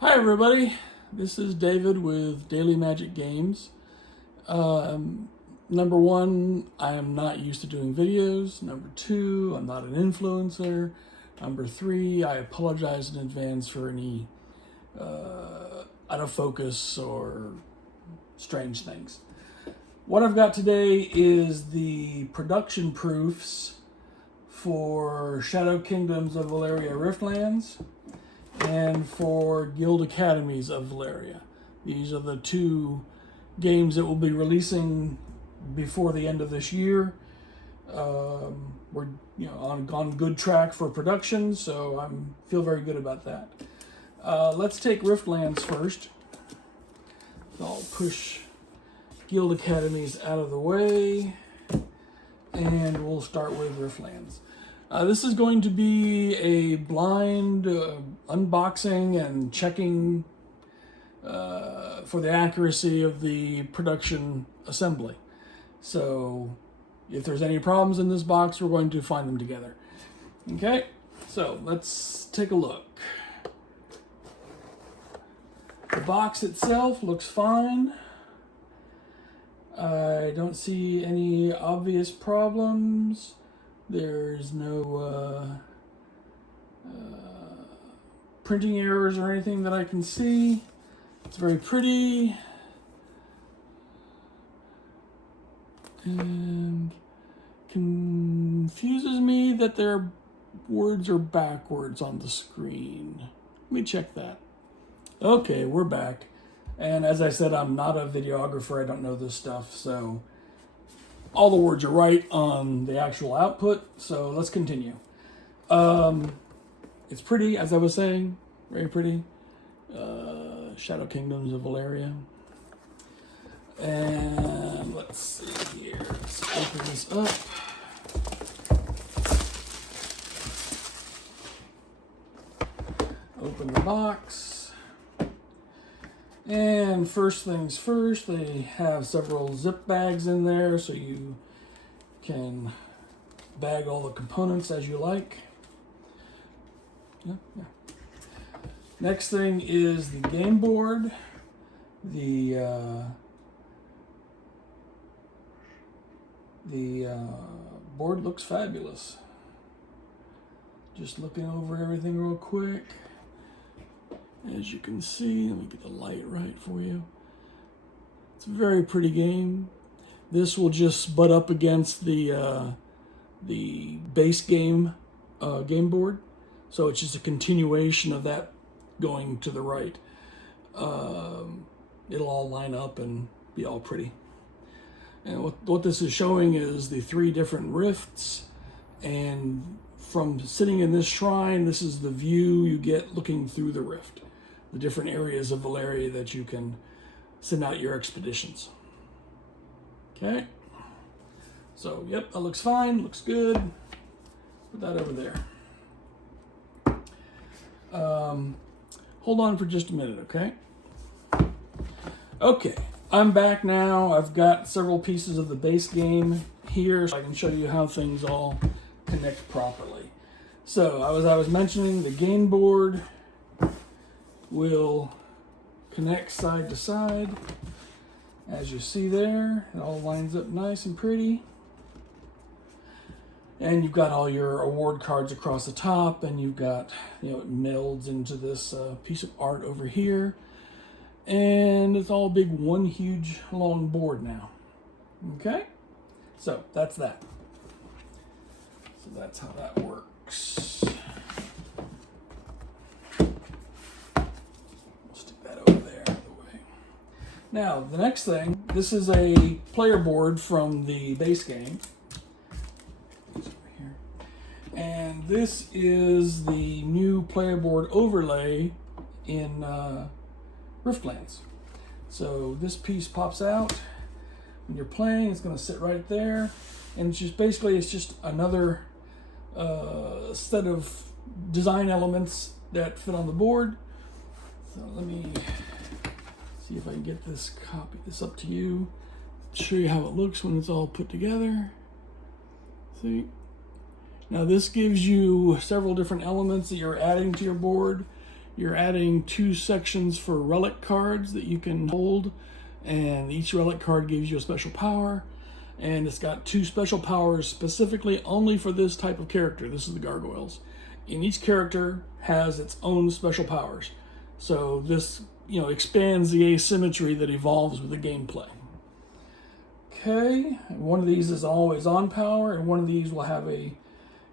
Hi everybody, this is David with Daily Magic Games. Number one, I am not used to doing videos. Number two, I'm not an influencer. Number three, I apologize in advance for any out of focus or strange things. What I've got today is the production proofs for Shadow Kingdoms of Valeria Riftlands and for Guild Academies of Valeria. These are the two games that will be releasing before the end of this year. We're on good track for production, so I feel very good about that. Let's take Riftlands first. So I'll push Guild Academies out of the way, and we'll start with Riftlands. This is going to be a blind unboxing and checking for the accuracy of the production assembly. So if there's any problems in this box, we're going to find them together. Okay, so let's take a look. The box itself looks fine. I don't see any obvious problems. There's no printing errors or anything that I can see. It's very pretty. And confuses me that their words are backwards on the screen. Let me check that. Okay, we're back. And as I said, I'm not a videographer. I don't know this stuff, so all the words are right on the actual output, so let's continue. It's pretty, as I was saying, very pretty. Shadow Kingdoms of Valeria. And let's see here. Let's open this up. Open the box. And first things first, they have several zip bags in there so you can bag all the components as you like. Yeah. Next thing is the game board. The board looks fabulous. Just looking over everything real quick. As you can see, let me get the light right for you. It's a very pretty game. This will just butt up against the base game game board, so it's just a continuation of that going to the right. It'll all line up and be all pretty. And what this is showing is the three different rifts, and from sitting in this shrine, this is the view you get looking through the rift. The different areas of Valeria that you can send out your expeditions. Okay. So, yep, that looks fine, looks good. Put that over there. Hold on for just a minute, okay? Okay, I'm back now. I've got several pieces of the base game here so I can show you how things all connect properly. So, as I was mentioning, the game board will connect side to side. As you see there, it all lines up nice and pretty. And you've got all your award cards across the top, and you've got, it melds into this piece of art over here. And it's all big, one huge long board now. Okay? So that's that. So that's how that works. Now, the next thing, this is a player board from the base game. And this is the new player board overlay in Riftlands. So this piece pops out. When you're playing, it's going to sit right there. And it's just basically, it's just another set of design elements that fit on the board. So let me see if I can get this, copy this up to you, show you how it looks when it's all put together. See? Now this gives you several different elements that you're adding to your board. you're adding 2 sections for relic cards that you can hold, and each relic card gives you a special power, and it's got 2 special powers specifically only for this type of character. This is the gargoyles, and each character has its own special powers. So this, you know, expands the asymmetry that evolves with the gameplay. Okay, one of these is always on power, and one of these will have a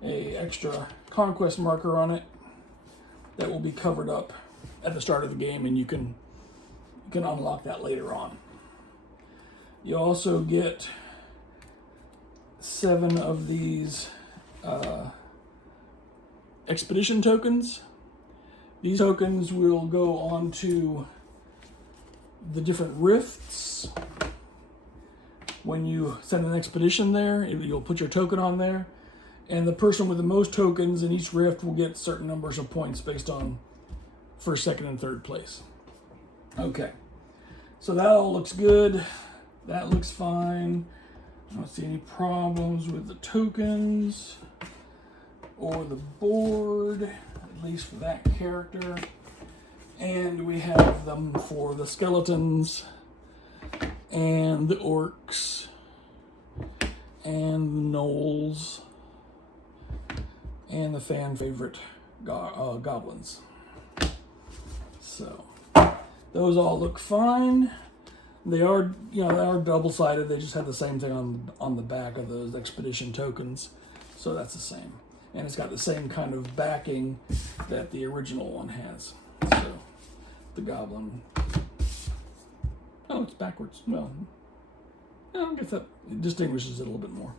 extra conquest marker on it that will be covered up at the start of the game, and you can unlock that later on. You also get 7 of these expedition tokens. These tokens will go on to the different rifts. When you send an expedition there, you'll put your token on there, and the person with the most tokens in each rift will get certain numbers of points based on first, second, and third place. Okay, so that all looks good. That looks fine. I don't see any problems with the tokens or the board, at least for that character. And we have them for the skeletons and the orcs and the gnolls and the fan favorite goblins. So those all look fine. They are, you know, they are double-sided. They just have the same thing on the back of those expedition tokens, so that's the same. And it's got the same kind of backing that the original one has. So the goblin. Oh, it's backwards. Well, I guess that distinguishes it a little bit more.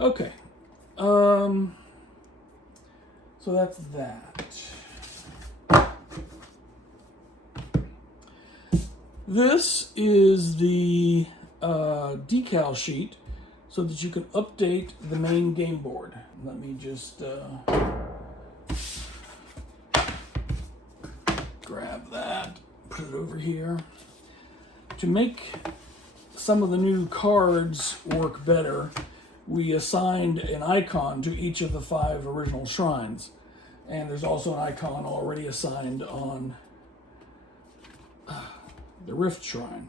Okay. So that's that. This is the decal sheet so that you can update the main game board. Let me just grab that, put it over here. To make some of the new cards work better, we assigned an icon to each of the 5 original shrines. And there's also an icon already assigned on the Rift Shrine.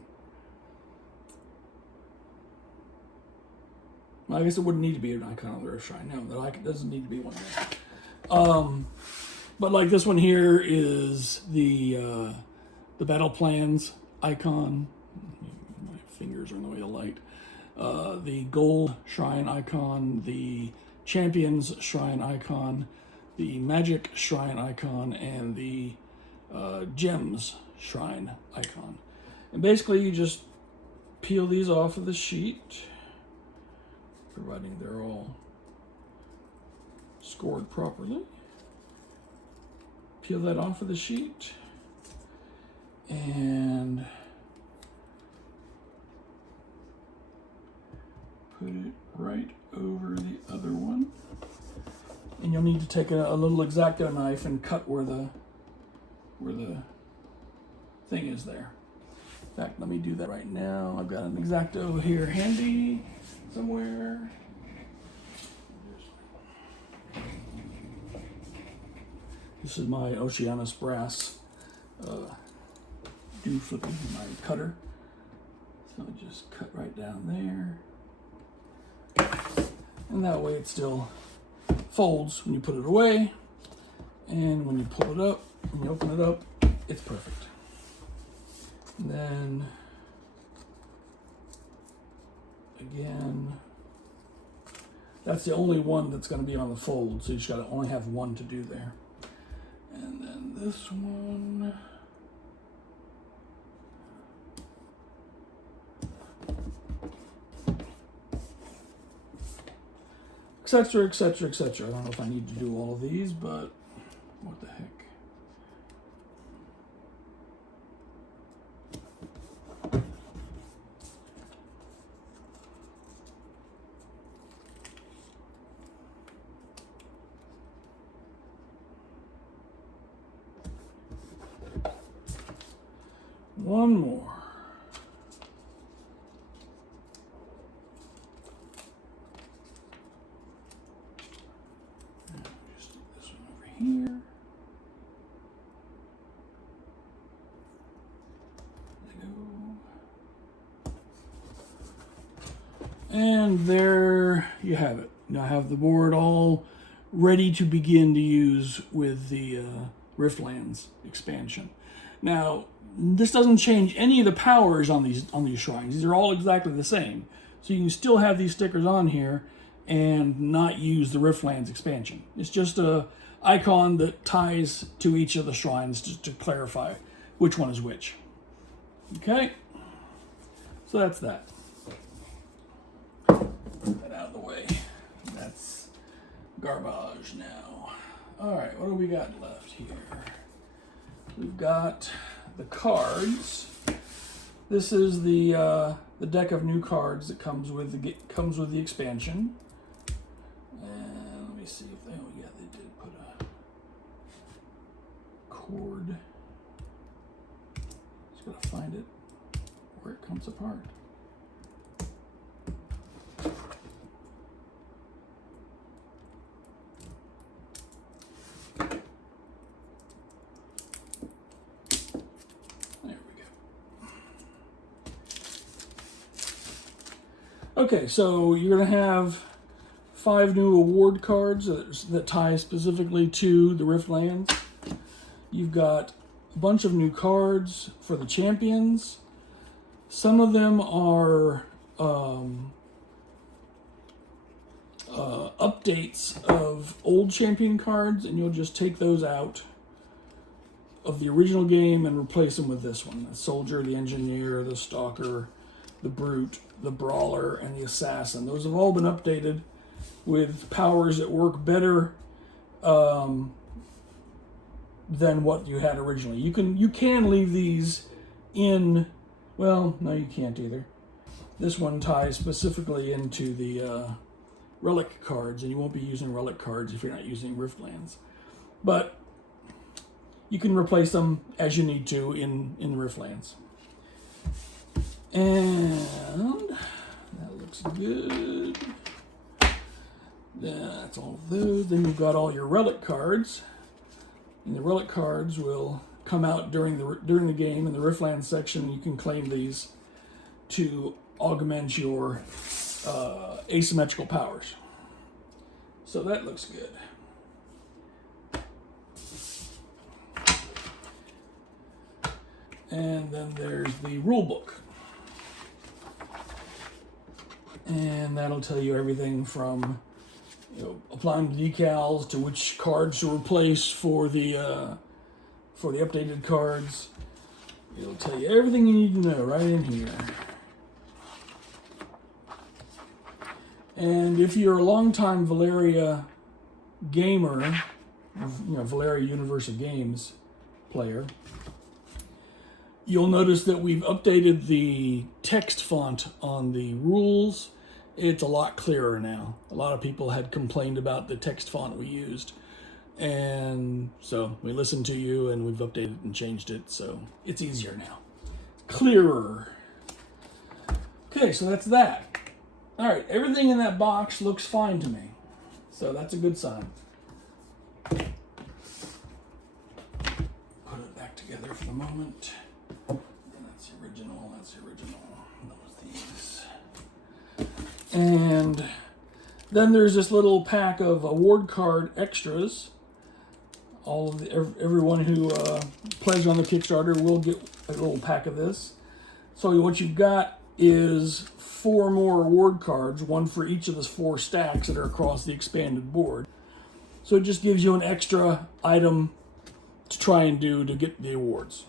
Well, I guess it wouldn't need to be an icon on the Rift Shrine. No, the icon doesn't need to be one there. But like this one here is the battle plans icon. My fingers are in the way of light. The gold shrine icon, the champions shrine icon, the magic shrine icon, and the gems shrine icon. And basically you just peel these off of the sheet, providing they're all scored properly. Peel that off of the sheet and put it right over the other one. And you'll need to take a little X-Acto knife and cut where the thing is there. In fact, let me do that right now. I've got an X-Acto here handy somewhere. This is my Oceanus brass dew flipping, my cutter. So I just cut right down there. And that way it still folds when you put it away. And when you pull it up, when you open it up, it's perfect. And then, again, that's the only one that's going to be on the fold, so you just got to only have one to do there. And then this one, etc., etc., etc. I don't know if I need to do all of these, but what the heck. One more. Just stick this one over here. And there you have it. Now I have the board all ready to begin to use with the Riftlands expansion. Now, this doesn't change any of the powers on these shrines. These are all exactly the same. So you can still have these stickers on here and not use the Riftlands expansion. It's just a icon that ties to each of the shrines just to clarify which one is which. Okay, so that's that. Put that out of the way. That's garbage now. All right, what do we got left here? We've got the cards. This is the deck of new cards that comes with the expansion. And let me see if they, oh yeah, they did put a cord. Just gotta find it where it comes apart. Okay, so you're going to have 5 new award cards that tie specifically to the Riftlands. You've got a bunch of new cards for the champions. Some of them are updates of old champion cards, and you'll just take those out of the original game and replace them with this one. The soldier, the engineer, the stalker, the brute, the brawler, and the assassin. Those have all been updated with powers that work better than what you had originally. You can leave these in, well, no, you can't either. This one ties specifically into the relic cards, and you won't be using relic cards if you're not using Riftlands. But you can replace them as you need to in the Riftlands. And that looks good. That's all of those. Then you've got all your relic cards. And the relic cards will come out during the game in the Riftlands section. You can claim these to augment your asymmetrical powers. So that looks good. And then there's the rule book. And that'll tell you everything from applying the decals to which cards to replace for the updated cards. It'll tell you everything you need to know right in here. And if you're a longtime Valeria gamer, Valeria Universe of Games player, you'll notice that we've updated the text font on the rules. It's a lot clearer now. A lot of people had complained about the text font we used. And so we listened to you and we've updated and changed it, so it's easier now. Clearer. Okay, so that's that. All right, everything in that box looks fine to me. So that's a good sign. Put it back together for the moment. That's the original, that's the original. Those these. And then there's this little pack of award card extras. All of everyone who plays on the Kickstarter will get a little pack of this. So what you've got is 4 more award cards, one for each of the 4 stacks that are across the expanded board. So it just gives you an extra item to try and do to get the awards.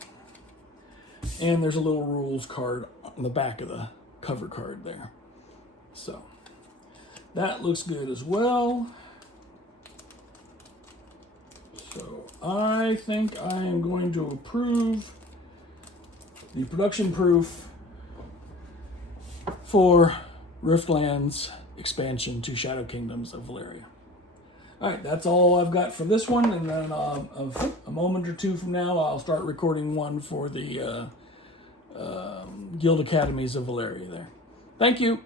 And there's a little rules card on the back of the cover card there. So that looks good as well. So I think I am going to approve the production proof for Riftlands expansion to Shadow Kingdoms of Valeria. All right, that's all I've got for this one, and then a moment or two from now, I'll start recording one for the Guild Academies of Valeria there. Thank you.